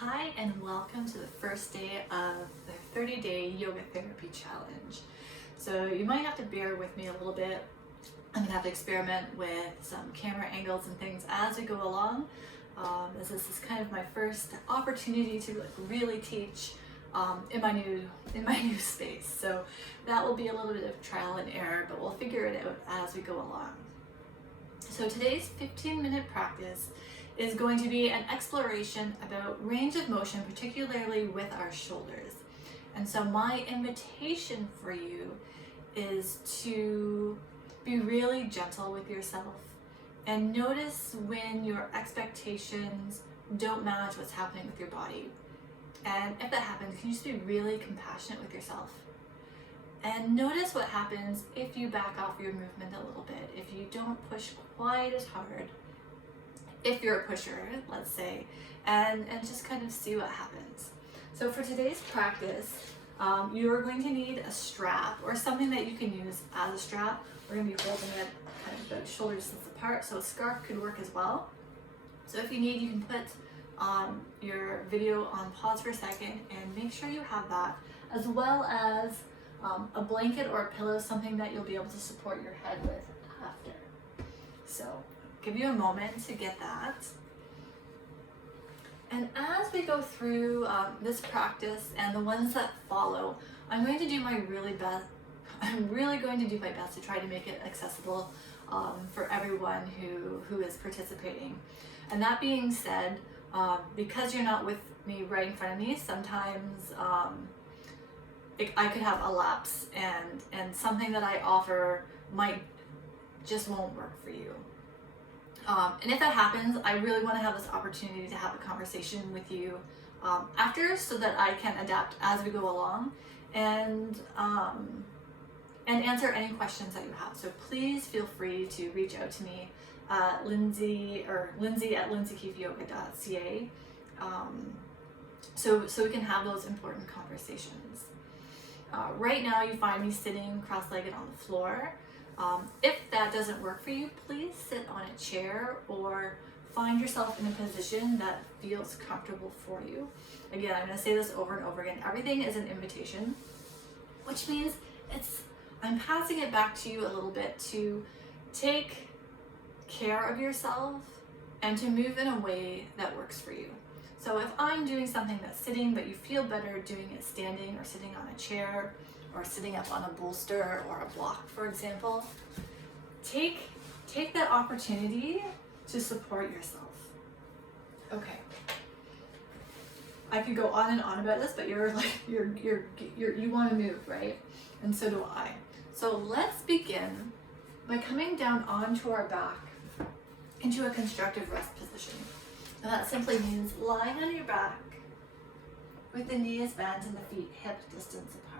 Hi and welcome to the first day of the 30-day yoga therapy challenge. So you might have to bear with me a little bit. I'm gonna have to experiment with some camera angles and things as we go along. As this is kind of my first opportunity to really teach in my new space. So that will be a little bit of trial and error, but we'll figure it out as we go along. So today's 15-minute practice is going to be an exploration about range of motion, particularly with our shoulders. And so my invitation for you is to be really gentle with yourself and notice when your expectations don't match what's happening with your body. And if that happens, can you just be really compassionate with yourself? And notice what happens if you back off your movement a little bit, if you don't push quite as hard, if you're a pusher, let's say, and just kind of see what happens. So for today's practice, you're going to need a strap or something that you can use as a strap. We're going to be holding it kind of about shoulder distance apart, so a scarf could work as well. So if you need, you can put your video on pause for a second and make sure you have that, as well as a blanket or a pillow, something that you'll be able to support your head with after. So give you a moment to get that. And as we go through this practice and the ones that follow, I'm going to do my really best. I'm really going to do my best to try to make it accessible for everyone who is participating. And that being said, because you're not with me right in front of me, sometimes I could have a lapse and something that I offer just won't work for you. And if that happens, I really want to have this opportunity to have a conversation with you after, so that I can adapt as we go along and answer any questions that you have. So please feel free to reach out to me, Lindsay at lindsaykeefeyoga.ca, so we can have those important conversations. Right now you find me sitting cross-legged on the floor. If that doesn't work for you, please sit on a chair or find yourself in a position that feels comfortable for you. Again, I'm going to say this over and over again. Everything is an invitation, which means I'm passing it back to you a little bit to take care of yourself and to move in a way that works for you. So if I'm doing something that's sitting, but you feel better doing it standing or sitting on a chair or sitting up on a bolster or a block, for example, take that opportunity to support yourself. Okay. I could go on and on about this, but you want to move, right? And so do I. So let's begin by coming down onto our back into a constructive rest position. And that simply means lying on your back with the knees bent and the feet hip distance apart.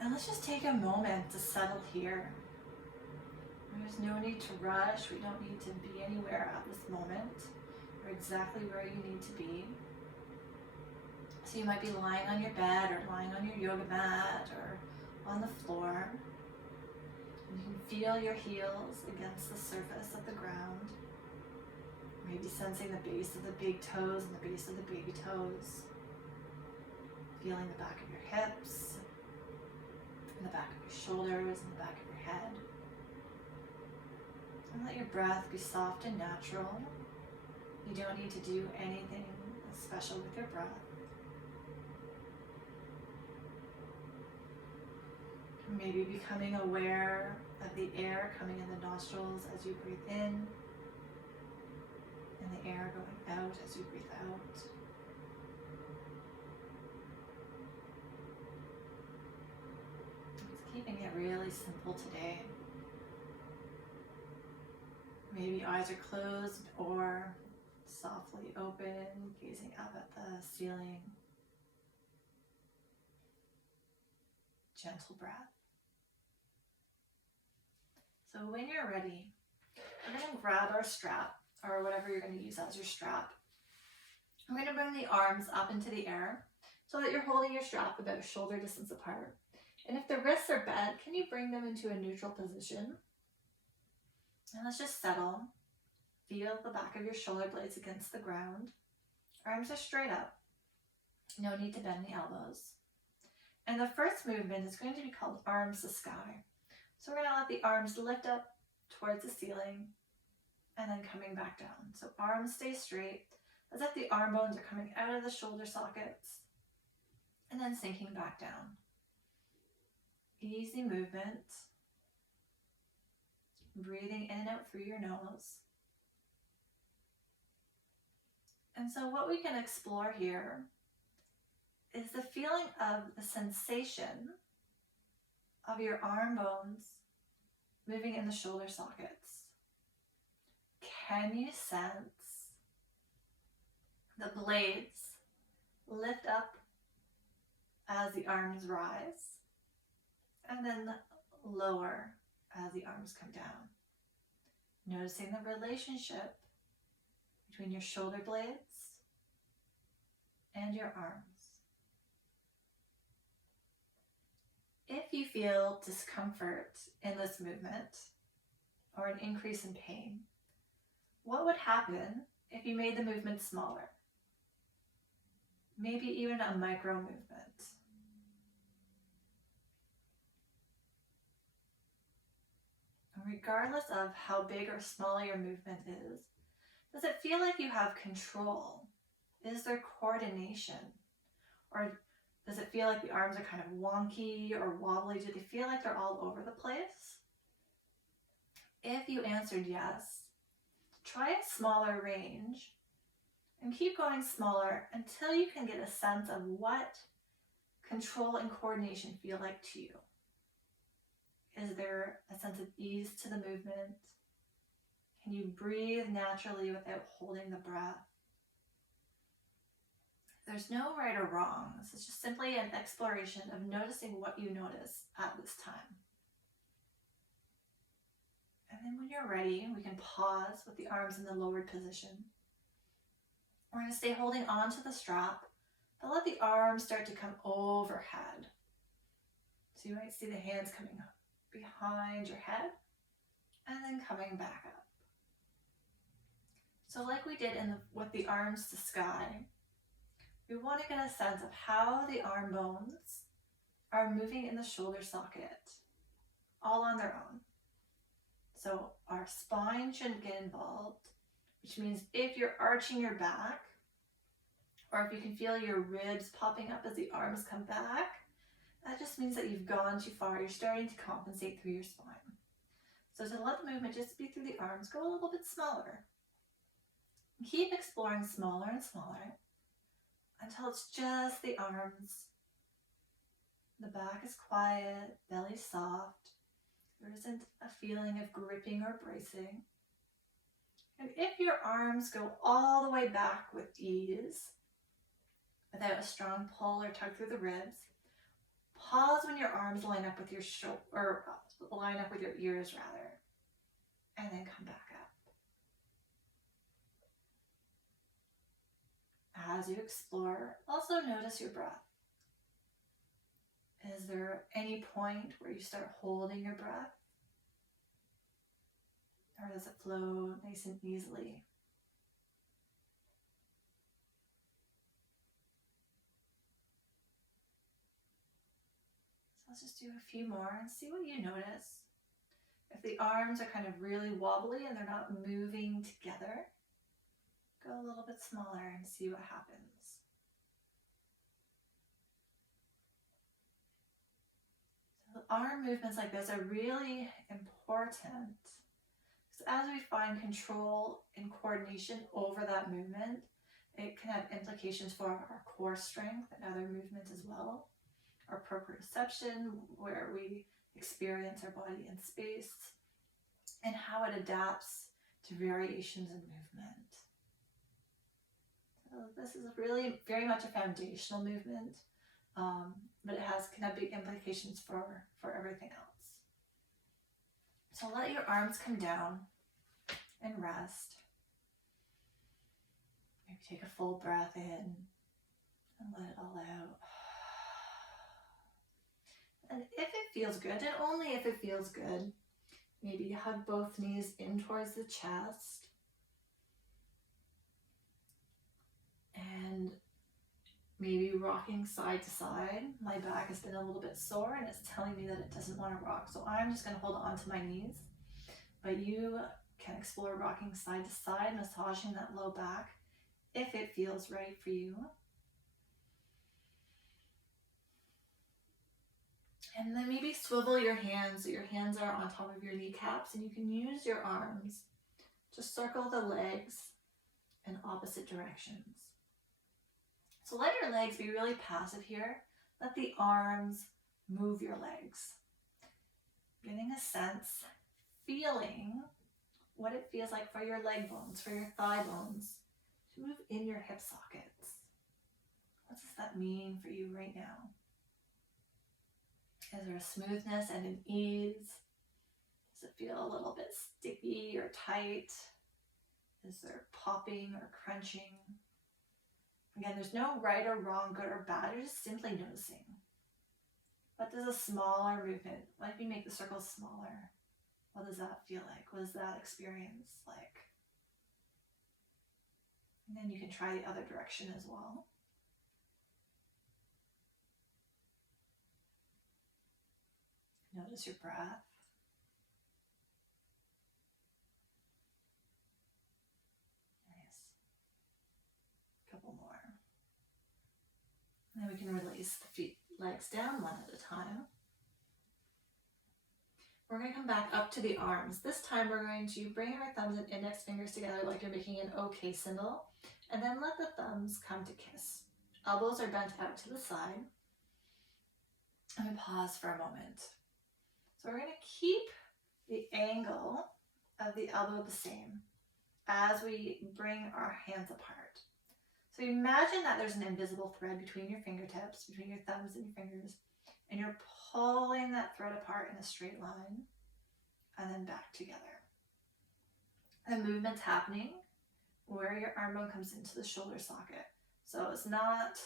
And let's just take a moment to settle here. There's no need to rush. We don't need to be anywhere at this moment. You're exactly where you need to be. So you might be lying on your bed or lying on your yoga mat or on the floor. And you can feel your heels against the surface of the ground. Maybe sensing the base of the big toes and the base of the baby toes. Feeling the back of your hips, and the back of your shoulders, and the back of your head. And let your breath be soft and natural. You don't need to do anything special with your breath. Maybe becoming aware of the air coming in the nostrils as you breathe in, and the air going out as you breathe out. Just keeping it really simple today. Maybe eyes are closed or softly open, gazing up at the ceiling. Gentle breath. So when you're ready, we're going to grab our strap, or whatever you're going to use as your strap. I'm going to bring the arms up into the air so that you're holding your strap about shoulder distance apart. And if the wrists are bent, can you bring them into a neutral position? And let's just settle. Feel the back of your shoulder blades against the ground. Arms are straight up. No need to bend the elbows. And the first movement is going to be called arms to sky. So we're going to let the arms lift up towards the ceiling and then coming back down. So arms stay straight as if the arm bones are coming out of the shoulder sockets and then sinking back down. Easy movement. Breathing in and out through your nose. And so what we can explore here is the feeling of the sensation of your arm bones moving in the shoulder sockets. Can you sense the blades lift up as the arms rise and then lower as the arms come down? Noticing the relationship between your shoulder blades and your arms. If you feel discomfort in this movement or an increase in pain, what would happen if you made the movement smaller? Maybe even a micro movement. Regardless of how big or small your movement is, does it feel like you have control? Is there coordination? Or does it feel like the arms are kind of wonky or wobbly? Do they feel like they're all over the place? If you answered yes, try a smaller range and keep going smaller until you can get a sense of what control and coordination feel like to you. Is there a sense of ease to the movement? Can you breathe naturally without holding the breath? There's no right or wrong. This is just simply an exploration of noticing what you notice at this time. And then when you're ready, we can pause with the arms in the lowered position. We're going to stay holding on to the strap, but let the arms start to come overhead. So you might see the hands coming up behind your head and then coming back up. So like we did with the arms to sky, we want to get a sense of how the arm bones are moving in the shoulder socket, all on their own. So our spine shouldn't get involved, which means if you're arching your back, or if you can feel your ribs popping up as the arms come back, that just means that you've gone too far. You're starting to compensate through your spine. So to let the movement just be through the arms, go a little bit smaller. Keep exploring smaller and smaller until it's just the arms. The back is quiet, belly soft. There isn't a feeling of gripping or bracing. And if your arms go all the way back with ease, without a strong pull or tug through the ribs, pause when your arms line up with your line up with your ears rather, and then come back up. As you explore, also notice your breath. Is there any point where you start holding your breath? Or does it flow nice and easily? So let's just do a few more and see what you notice. If the arms are kind of really wobbly and they're not moving together, go a little bit smaller and see what happens. So arm movements like this are really important. So as we find control and coordination over that movement, it can have implications for our core strength and other movements as well. Our proprioception, where we experience our body in space, and how it adapts to variations in movement. So this is really very much a foundational movement, but it can have big implications for everything else. So let your arms come down and rest. Maybe take a full breath in and let it all out. And if it feels good, and only if it feels good, maybe hug both knees in towards the chest. maybe rocking side to side. My back has been a little bit sore and it's telling me that it doesn't want to rock. So I'm just going to hold on to my knees. But you can explore rocking side to side, massaging that low back if it feels right for you. And then maybe swivel your hands so your hands are on top of your kneecaps, and you can use your arms to circle the legs in opposite directions. So let your legs be really passive here. Let the arms move your legs. Getting a sense, feeling what it feels like for your leg bones, for your thigh bones to move in your hip sockets. What does that mean for you right now? Is there a smoothness and an ease? Does it feel a little bit sticky or tight? Is there popping or crunching? Again, there's no right or wrong, good or bad. You're just simply noticing. What does a smaller movement, like we make the circle smaller, what does that feel like? What is that experience like? And then you can try the other direction as well. Notice your breath. Nice. Couple more. And then we can release the legs down one at a time. We're going to come back up to the arms. This time we're going to bring our thumbs and index fingers together like you're making an OK symbol, and then let the thumbs come to kiss. Elbows are bent out to the side. And we pause for a moment. So we're going to keep the angle of the elbow the same as we bring our hands apart. So imagine that there's an invisible thread between your fingertips, between your thumbs and your fingers, and you're pulling that thread apart in a straight line and then back together. The movement's happening where your arm bone comes into the shoulder socket. So it's not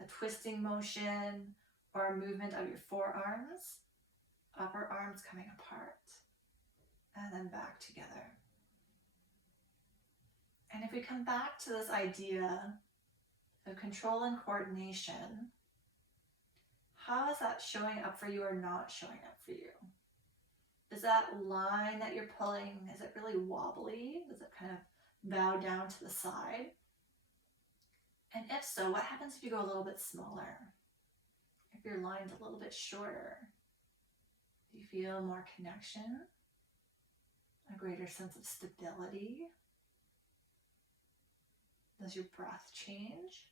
a twisting motion or a movement of your forearms, upper arms coming apart and then back together. And if we come back to this idea of control and coordination, how is that showing up for you or not showing up for you? Is that line that you're pulling, is it really wobbly? Does it kind of bow down to the side? And if so, what happens if you go a little bit smaller? If your line's a little bit shorter? Do you feel more connection? A greater sense of stability? Does your breath change?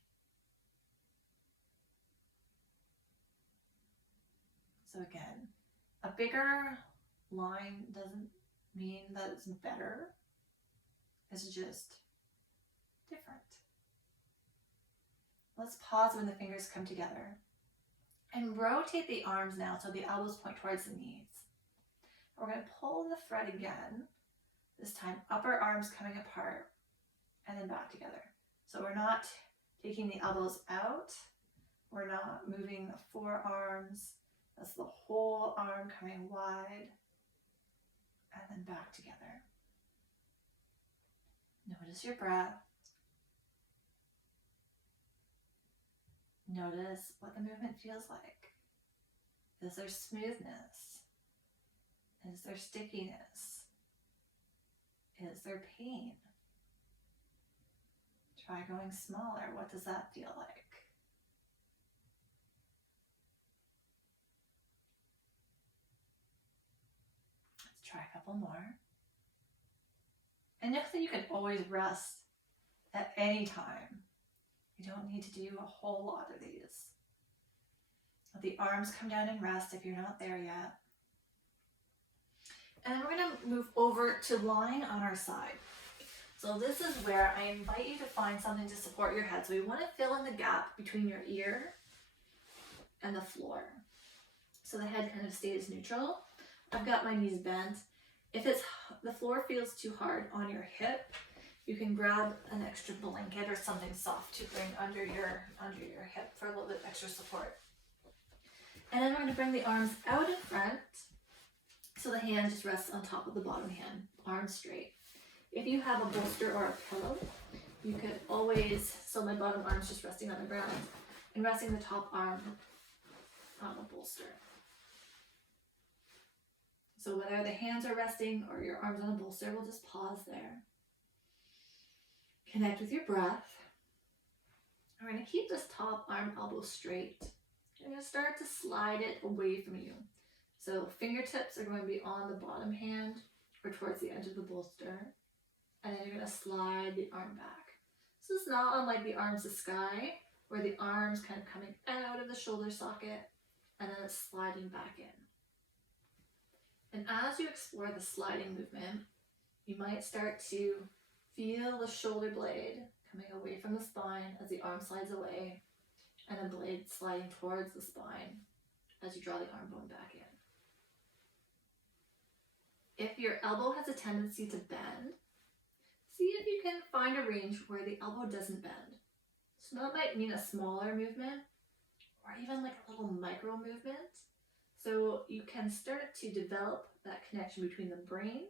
So again, a bigger line doesn't mean that it's better. It's just different. Let's pause when the fingers come together. And rotate the arms now so the elbows point towards the knees. We're going to pull the thread again. This time, upper arms coming apart and then back together. So we're not taking the elbows out. We're not moving the forearms. That's the whole arm coming wide and then back together. Notice your breath. Notice what the movement feels like. Is there smoothness? Is there stickiness? Is there pain? Try going smaller. What does that feel like? Let's try a couple more. And know that you can always rest at any time. You don't need to do a whole lot of these. Let the arms come down and rest if you're not there yet. And then we're going to move over to lying on our side. So this is where I invite you to find something to support your head. So we want to fill in the gap between your ear and the floor. So the head kind of stays neutral. I've got my knees bent. If the floor feels too hard on your hip, you can grab an extra blanket or something soft to bring under your hip for a little bit extra support. And then we're going to bring the arms out in front so the hand just rests on top of the bottom hand, arms straight. If you have a bolster or a pillow, you could always, so my bottom arm's just resting on the ground, and resting the top arm on the bolster. So whether the hands are resting or your arms on a bolster, we'll just pause there. Connect with your breath. We're going to keep this top arm elbow straight. You're going to start to slide it away from you. So fingertips are going to be on the bottom hand or towards the edge of the bolster. And then you're going to slide the arm back. This is not unlike the arms to sky, where the arm's kind of coming out of the shoulder socket and then it's sliding back in. And as you explore the sliding movement, you might start to feel the shoulder blade coming away from the spine as the arm slides away, and a blade sliding towards the spine as you draw the arm bone back in. If your elbow has a tendency to bend, see if you can find a range where the elbow doesn't bend. So that might mean a smaller movement or even like a little micro movement. So you can start to develop that connection between the brain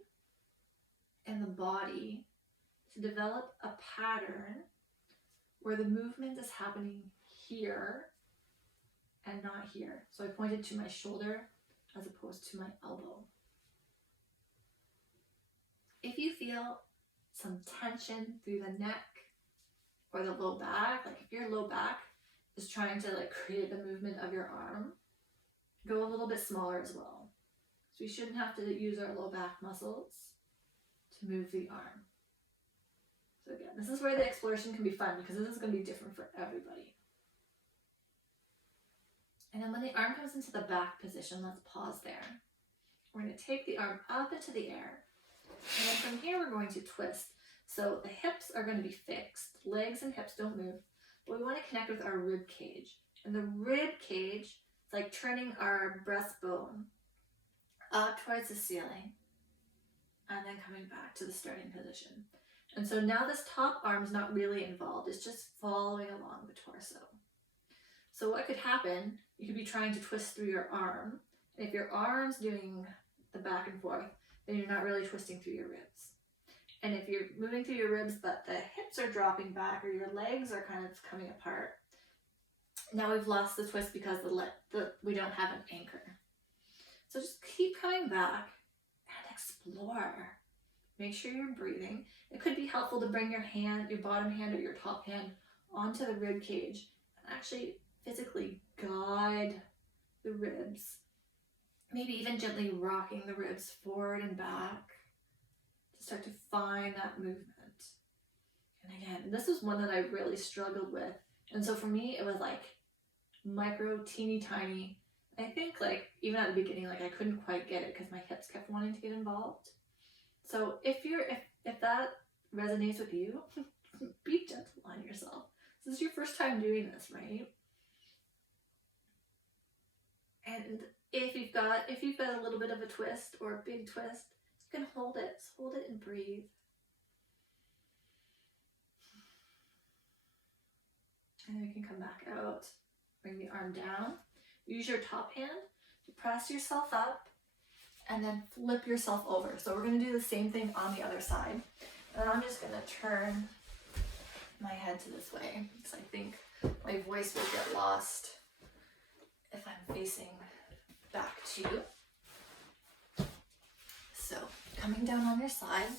and the body to develop a pattern where the movement is happening here and not here. So I pointed to my shoulder as opposed to my elbow. If you feel some tension through the neck or the low back, like if your low back is trying to like create the movement of your arm, go a little bit smaller as well. So we shouldn't have to use our low back muscles to move the arm. So again, this is where the exploration can be fun because this is going to be different for everybody. And then when the arm comes into the back position, let's pause there. We're going to take the arm up into the air. And then from here, we're going to twist. So the hips are going to be fixed. Legs and hips don't move. But we want to connect with our rib cage. And the rib cage is like turning our breastbone up towards the ceiling and then coming back to the starting position. And so now this top arm is not really involved. It's just following along the torso. So what could happen, you could be trying to twist through your arm. And if your arm's doing the back and forth, then you're not really twisting through your ribs. And if you're moving through your ribs, but the hips are dropping back or your legs are kind of coming apart, now we've lost the twist because we don't have an anchor. So just keep coming back and explore. Make sure you're breathing. It could be helpful to bring your hand, your bottom hand or your top hand onto the rib cage and actually physically guide the ribs. Maybe even gently rocking the ribs forward and back to start to find that movement. And again, this is one that I really struggled with. And so for me, it was like micro, teeny tiny. I think like even at the beginning, like I couldn't quite get it because my hips kept wanting to get involved. So if that resonates with you, be gentle on yourself. This is your first time doing this, right? And if you've got a little bit of a twist or a big twist, you can hold it. Just hold it and breathe. And then you can come back out. Bring the arm down. Use your top hand to press yourself up and then flip yourself over. So we're going to do the same thing on the other side. And I'm just going to turn my head to this way because I think my voice will get lost if I'm facing back to you. So coming down on your side,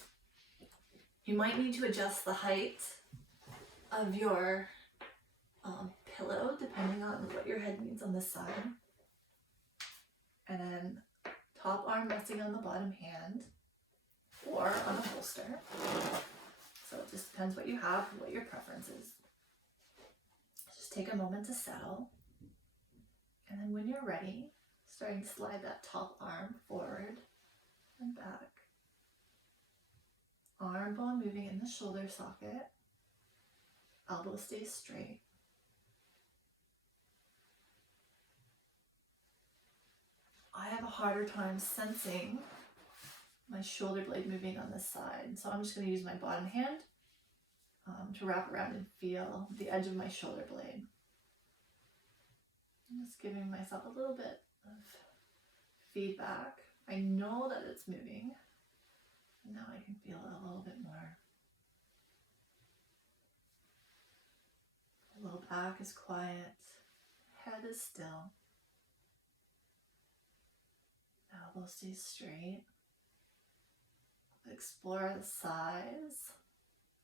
you might need to adjust the height of your pillow depending on what your head needs on this side. And then top arm resting on the bottom hand or on the holster. So it just depends what you have, what your preference is. Just take a moment to settle. And then when you're ready, starting to slide that top arm forward and back. Arm bone moving in the shoulder socket. Elbow stays straight. I have a harder time sensing my shoulder blade moving on this side. So I'm just going to use my bottom hand to wrap around and feel the edge of my shoulder blade. I'm just giving myself a little bit of feedback. I know that it's moving. And now I can feel it a little bit more. Low Back is quiet. Head is still. Elbow stays straight. Explore the size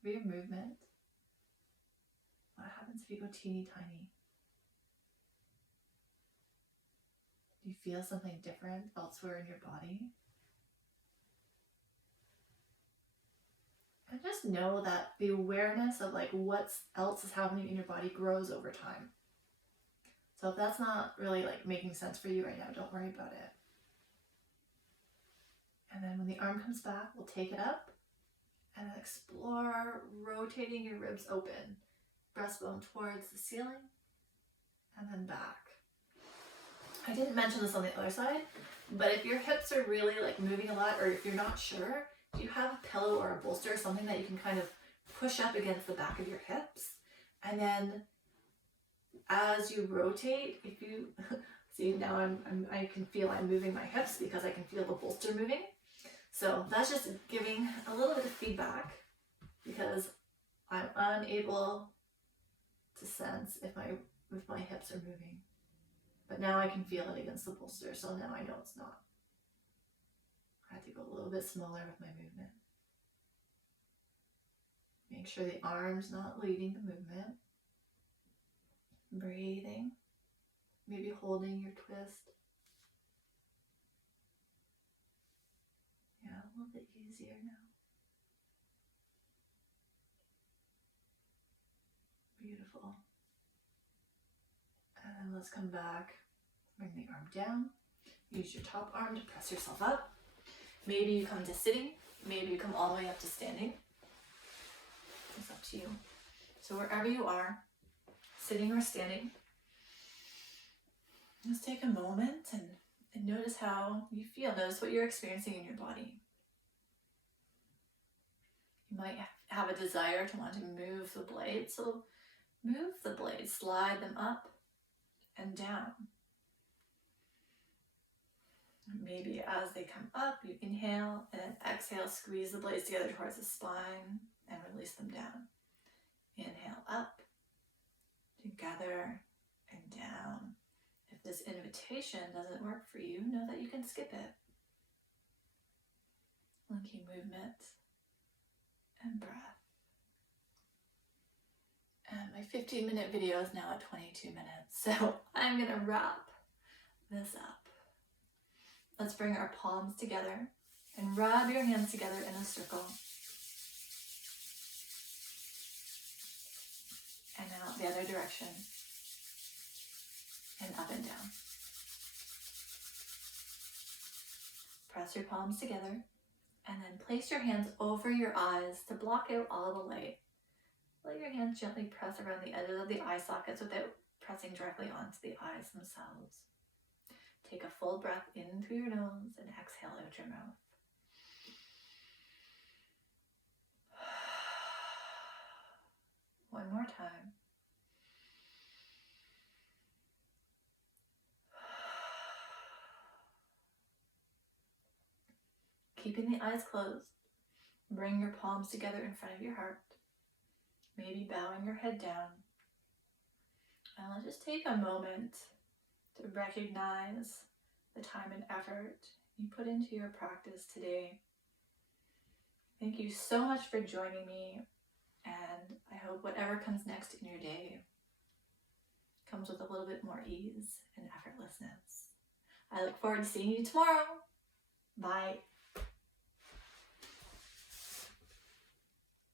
of your movement. What happens if you go teeny tiny? Do you feel something different elsewhere in your body? And just know that the awareness of like what else is happening in your body grows over time. So if that's not really like making sense for you right now, don't worry about it. And then when the arm comes back, we'll take it up and explore rotating your ribs open. Breastbone towards the ceiling and then back. I didn't mention this on the other side, but if your hips are really like moving a lot, or if you're not sure, do you have a pillow or a bolster, something that you can kind of push up against the back of your hips? And then as you rotate, if you see now I can feel I'm moving my hips because I can feel the bolster moving. So that's just giving a little bit of feedback because I'm unable to sense if my hips are moving. But now I can feel it against the bolster, so now I know it's not. I have to go a little bit smaller with my movement. Make sure the arm's not leading the movement. Breathing. Maybe holding your twist. Yeah, a little bit easier now. Beautiful. And then let's come back. Bring the arm down. Use your top arm to press yourself up. Maybe you come to sitting. Maybe you come all the way up to standing. It's up to you. So wherever you are, sitting or standing, just take a moment and notice how you feel. Notice what you're experiencing in your body. You might have a desire to want to move the blades, so move the blades, slide them up and down. Maybe as they come up, you inhale and then exhale, squeeze the blades together towards the spine and release them down. Inhale up, together and down. If this invitation doesn't work for you, know that you can skip it. Linking movement and breath. And my 15-minute video is now at 22 minutes, so I'm gonna wrap this up. Let's bring our palms together and rub your hands together in a circle. And out the other direction. And up and down. Press your palms together and then place your hands over your eyes to block out all the light. Let your hands gently press around the edges of the eye sockets without pressing directly onto the eyes themselves. Take a full breath in through your nose and exhale out your mouth. One more time. Keeping the eyes closed, bring your palms together in front of your heart, maybe bowing your head down. And let's just take a moment to recognize the time and effort you put into your practice today. Thank you so much for joining me, and I hope whatever comes next in your day comes with a little bit more ease and effortlessness. I look forward to seeing you tomorrow. Bye.